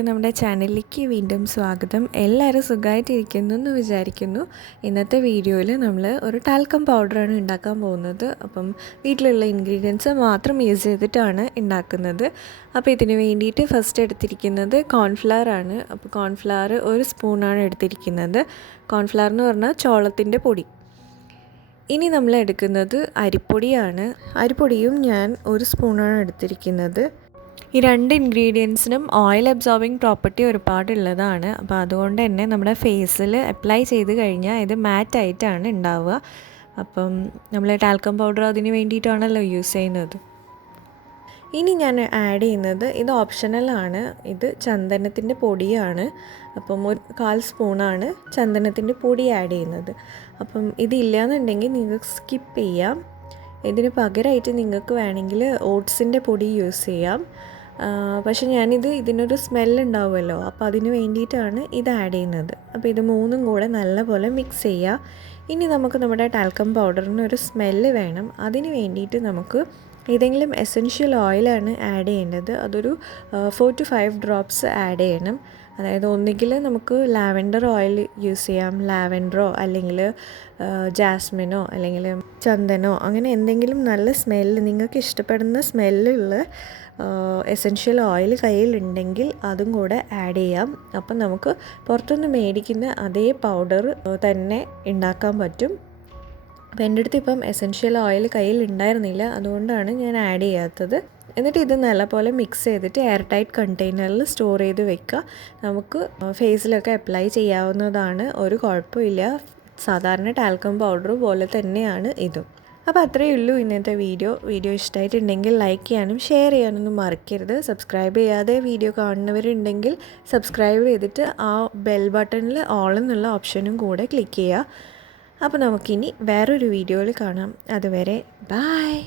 എല്ലാവർക്കും നമ്മുടെ ചാനലിലേക്ക് വീണ്ടും സ്വാഗതം. എല്ലാവരും സുഖമായിട്ടിരിക്കുന്നു എന്ന് വിചാരിക്കുന്നു. ഇന്നത്തെ വീഡിയോയിൽ നമ്മൾ ഒരു ടാൽക്കം പൗഡറാണ് ഉണ്ടാക്കാൻ പോകുന്നത്. അപ്പം വീട്ടിലുള്ള ഇൻഗ്രീഡിയൻസ് മാത്രം യൂസ് ചെയ്തിട്ടാണ് ഉണ്ടാക്കുന്നത്. അപ്പോൾ ഇതിന് വേണ്ടിയിട്ട് ഫസ്റ്റ് എടുത്തിരിക്കുന്നത് കോൺഫ്ലവർ ആണ്. അപ്പോൾ കോൺഫ്ലവർ 1 സ്പൂണാണ് എടുത്തിരിക്കുന്നത്. കോൺഫ്ലവർ എന്ന് പറഞ്ഞാൽ ചോളത്തിൻ്റെ പൊടി. ഇനി നമ്മൾ എടുക്കുന്നത് അരിപ്പൊടിയാണ്. അരിപ്പൊടിയും ഞാൻ 1 സ്പൂണാണ് എടുത്തിരിക്കുന്നത്. ഈ 2 ഇൻഗ്രീഡിയൻസിനും ഓയിൽ അബ്സോർബിങ് പ്രോപ്പർട്ടി ഒരുപാടുള്ളതാണ്. അപ്പോൾ അതുകൊണ്ട് തന്നെ നമ്മുടെ ഫേസിൽ അപ്ലൈ ചെയ്ത് കഴിഞ്ഞാൽ ഇത് മാറ്റായിട്ടാണ് ഉണ്ടാവുക. അപ്പം നമ്മൾ ടാൽക്കം പൗഡർ അതിന് വേണ്ടിയിട്ടാണല്ലോ യൂസ് ചെയ്യുന്നത്. ഇനി ഞാൻ ആഡ് ചെയ്യുന്നത് ഇത് ഓപ്ഷണലാണ്. ഇത് ചന്ദനത്തിൻ്റെ പൊടിയാണ്. അപ്പം 1/4 സ്പൂണാണ് ചന്ദനത്തിൻ്റെ പൊടി ആഡ് ചെയ്യുന്നത്. അപ്പം ഇതില്ലയെന്നുണ്ടെങ്കിൽ നിങ്ങൾക്ക് സ്കിപ്പ് ചെയ്യാം. ഇതിന് പകരമായിട്ട് നിങ്ങൾക്ക് വേണമെങ്കിൽ ഓട്സിൻ്റെ പൊടി യൂസ് ചെയ്യാം. പക്ഷെ ഇതിനൊരു സ്മെല്ലുണ്ടാവുമല്ലോ, അപ്പോൾ അതിന് വേണ്ടിയിട്ടാണ് ഇത് ആഡ് ചെയ്യുന്നത്. അപ്പോൾ ഇത് മൂന്നും കൂടെ നല്ലപോലെ മിക്സ് ചെയ്യുക. ഇനി നമുക്ക് നമ്മുടെ ടാൽക്കം പൗഡറിന് ഒരു സ്മെല്ല് വേണം. അതിന് വേണ്ടിയിട്ട് നമുക്ക് ഏതെങ്കിലും എസെൻഷ്യൽ ഓയിലാണ് ആഡ് ചെയ്യേണ്ടത്. അതൊരു 4 to 5 ഡ്രോപ്സ് ആഡ് ചെയ്യണം. അതായത് ഒന്നുകിൽ നമുക്ക് ലാവൻഡർ ഓയിൽ യൂസ് ചെയ്യാം, ലാവൻഡറോ അല്ലെങ്കിൽ ജാസ്മിനോ അല്ലെങ്കിൽ ചന്ദനോ, അങ്ങനെ എന്തെങ്കിലും നല്ല സ്മെല്ല് നിങ്ങൾക്ക് ഇഷ്ടപ്പെടുന്ന സ്മെല്ലുള്ള എസെൻഷ്യൽ ഓയിൽ കയ്യിലുണ്ടെങ്കിൽ അതും കൂടെ ആഡ് ചെയ്യാം. അപ്പം നമുക്ക് പുറത്തുനിന്ന് മേടിക്കുന്ന അതേ പൗഡർ തന്നെ ഉണ്ടാക്കാൻ പറ്റും. അപ്പോൾ എൻ്റെ അടുത്ത് ഇപ്പം എസെൻഷ്യൽ ഓയിൽ കയ്യിൽ ഉണ്ടായിരുന്നില്ല, അതുകൊണ്ടാണ് ഞാൻ ആഡ് ചെയ്യാത്തത്. എന്നിട്ട് ഇത് നല്ലപോലെ മിക്സ് ചെയ്തിട്ട് എയർ ടൈറ്റ് കണ്ടെയ്നറിൽ സ്റ്റോർ ചെയ്ത് വെക്കുക. നമുക്ക് ഫേസിലൊക്കെ അപ്ലൈ ചെയ്യാവുന്നതാണ്, ഒരു കുഴപ്പമില്ല. സാധാരണ ടാൽക്കം പൗഡർ പോലെ തന്നെയാണ് ഇതും. അപ്പോൾ അത്രയേ ഉള്ളൂ ഇന്നത്തെ വീഡിയോ ഇഷ്ടമായിട്ടുണ്ടെങ്കിൽ ലൈക്ക് ചെയ്യാനും ഷെയർ ചെയ്യാനൊന്നും മറക്കരുത്. സബ്സ്ക്രൈബ് ചെയ്യാതെ വീഡിയോ കാണുന്നവരുണ്ടെങ്കിൽ സബ്സ്ക്രൈബ് ചെയ്തിട്ട് ആ ബെൽ ബട്ടണിൽ ഓൾ എന്നുള്ള ഓപ്ഷനും കൂടെ ക്ലിക്ക് ചെയ്യുക. അപ്പോൾ നമുക്കിനി വേറൊരു വീഡിയോയിൽ കാണാം. അതുവരെ ബൈ.